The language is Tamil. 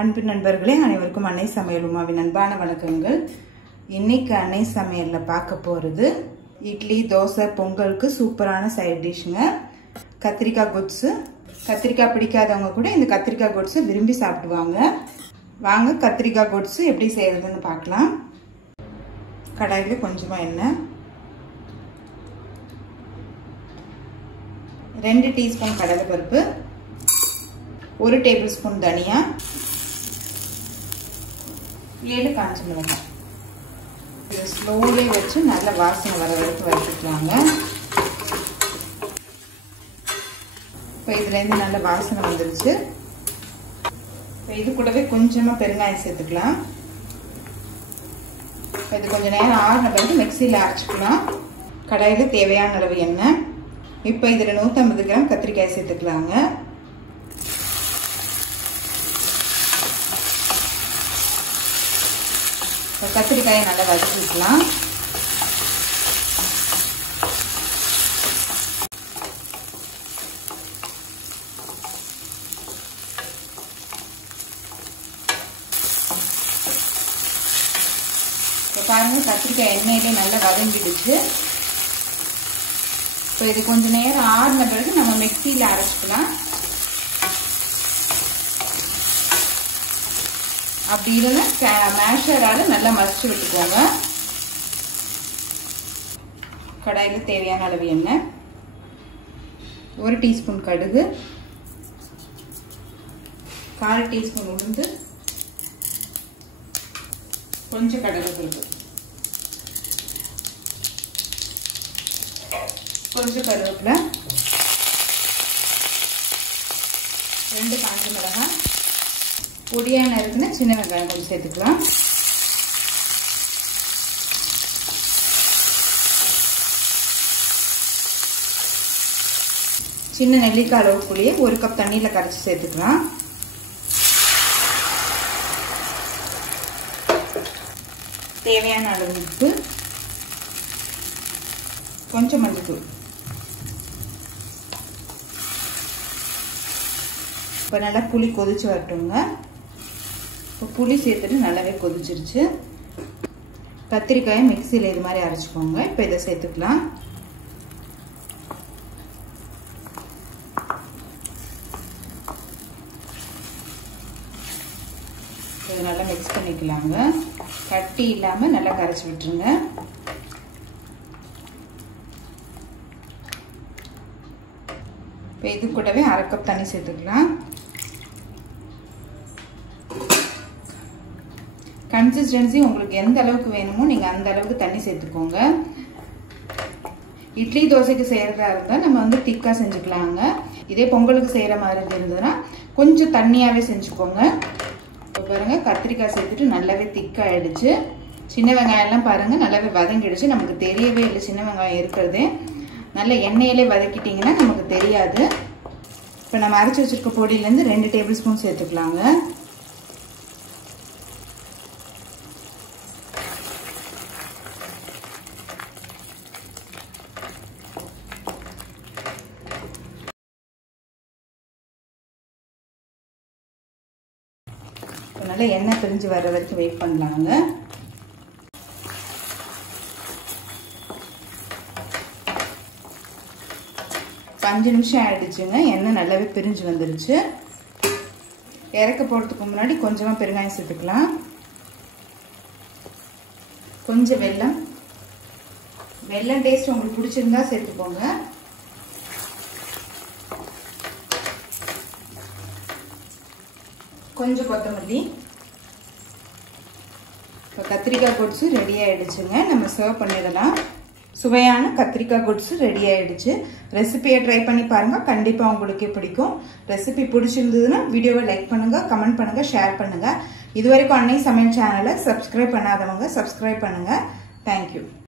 அன்பு நண்பர்களே, அனைவருக்கும் அன்னை சமையல் உமாவின் அன்பான வணக்கங்கள். இன்னைக்கு அன்னை சமையல்ல பார்க்க போறது இட்லி, தோசை, பொங்கலுக்கு சூப்பரான சைட் டிஷ்ங்க. கத்திரிக்காய் கொட்ஸ். கத்திரிக்காய் பிடிக்காதவங்க கூட இந்த கத்திரிக்காய் கொட்ஸ் விரும்பி சாப்பிடுவாங்க. வாங்க கத்திரிக்காய் கொட்ஸ் எப்படி செய்யறதுன்னு பார்க்கலாம். கடாயில கொஞ்சமா எண்ணெய், 2 டீஸ்பூன் கடலைப்பருப்பு, 1 டேபிள் ஸ்பூன் தனியா, 7 காஞ்ச மிளகாய். இது ஸ்லோலே வச்சு நல்ல வாசனை வர வரைக்கும் வறுத்துக்கலாங்க. இப்போ இதுலேருந்து நல்ல வாசனை வந்துருச்சு. இப்போ இது கூடவே கொஞ்சமாக பெருங்காயம் சேர்த்துக்கலாம். இது கொஞ்சம் நேரம் ஆறின பிறகு மிக்சியில் அரைச்சிக்கலாம். கடாயில் தேவையான அளவு எண்ணெய். இப்போ இதில் 150 கிராம் கத்திரிக்காய் சேர்த்துக்கலாங்க. கத்திரிக்காயை நல்லா வதக்கிக்கலாம். பாருங்க, கத்திரிக்காய் எண்ணெயிலே நல்லா வதங்கிடுச்சு. இப்போ இது கொஞ்ச நேரம் ஆறின பிறகு நம்ம மிக்சியில் அரைச்சிக்கலாம். அப்படி இல்லைன்னா மேஷரால நல்லா மசிச்சு விட்டுக்கோங்க. கடாயில் தேவையான அளவு எண்ணெய், 1 டீஸ்பூன் கடுகு, 1/4 டீஸ்பூன் உளுந்து, கொஞ்சம் கடலைப்பருப்பு, கொஞ்சம் கருவேப்பிலை, 2 காஞ்ச மிளகாய், பொடியான இருக்குன்னா சின்ன வெங்காயம் கொஞ்சம் சேர்த்துக்கலாம். சின்ன நெல்லிக்காய் அளவு புளியை 1 கப் தண்ணியில் கரைச்சி சேர்த்துக்கலாம். தேவையான அளவு உப்பு, கொஞ்சம் மஞ்சள். இப்போ நல்லா புளி கொதிச்சு வரட்டுங்க. இப்போ புளி சேர்த்துட்டு நல்லாவே கொதிச்சிருச்சு. கத்திரிக்காயை மிக்சியில் இது மாதிரி அரைச்சிக்கோங்க. இப்போ இதை சேர்த்துக்கலாம். இதை நல்லா மிக்ஸ் பண்ணிக்கலாங்க. கட்டி இல்லாமல் நல்லா கரைச்சி விட்டுருங்க. இப்போ இது கூடவே 1/2 கப் தண்ணி சேர்த்துக்கலாம். கன்சிஸ்டன்சி உங்களுக்கு எந்த அளவுக்கு வேணுமோ நீங்கள் அந்த அளவுக்கு தண்ணி சேர்த்துக்கோங்க. இட்லி தோசைக்கு செய்கிறதா இருந்தால் நம்ம திக்காக செஞ்சுக்கலாங்க. இதே பொங்கலுக்கு செய்கிற மாதிரி இருந்ததுன்னா கொஞ்சம் தண்ணியாகவே செஞ்சுக்கோங்க. இப்போ பாருங்கள், கத்திரிக்காய் சேர்த்துட்டு நல்லாவே திக்காகிடுச்சு. சின்ன வெங்காயம்லாம் பாருங்கள் நல்லாவே வதங்கிடுச்சு. நமக்கு தெரியவே இல்லை சின்ன வெங்காயம் இருக்கிறதே. நல்ல எண்ணெயிலே வதக்கிட்டிங்கன்னா நமக்கு தெரியாது. இப்போ நம்ம அரைச்சி வச்சிருக்க பொடியிலேருந்து 2 டேபிள் ஸ்பூன் சேர்த்துக்கலாங்க. நல்லா எண்ணெய் பிரிஞ்சு வர்ற வரைக்கும் வெயிட் பண்ணலாங்க. இப்போ 5 நிமிஷம் ஆயிடுச்சுங்க. எண்ணெய் நல்லாவே பிரிஞ்சு வந்துருச்சு. இறக்க போடுறதுக்கு முன்னாடி கொஞ்சமாக பெருங்காயம் சேர்த்துக்கலாம். கொஞ்சம் வெல்லம். வெல்லம் டேஸ்ட் உங்களுக்கு பிடிச்சிருந்தா சேர்த்துக்கோங்க. கொஞ்சம் கொத்தமல்லி. இப்போ கத்திரிக்காய் கொட்ஸ் ரெடி ஆயிடுச்சுங்க. நம்ம சர்வ் பண்ணிடலாம். சுவையான கத்திரிக்காய் கொட்ஸ் ரெடி ஆயிடுச்சு. ரெசிபியை ட்ரை பண்ணி பாருங்க, கண்டிப்பாக உங்களுக்கு பிடிக்கும். ரெசிபி பிடிச்சிருந்ததுன்னா வீடியோவை லைக் பண்ணுங்க, கமெண்ட் பண்ணுங்க, ஷேர் பண்ணுங்க. இதுவரைக்கும் அன்னை சமையல் சேனலை சப்ஸ்கிரைப் பண்ணாதவங்க சப்ஸ்கிரைப் பண்ணுங்க. தேங்க்யூ.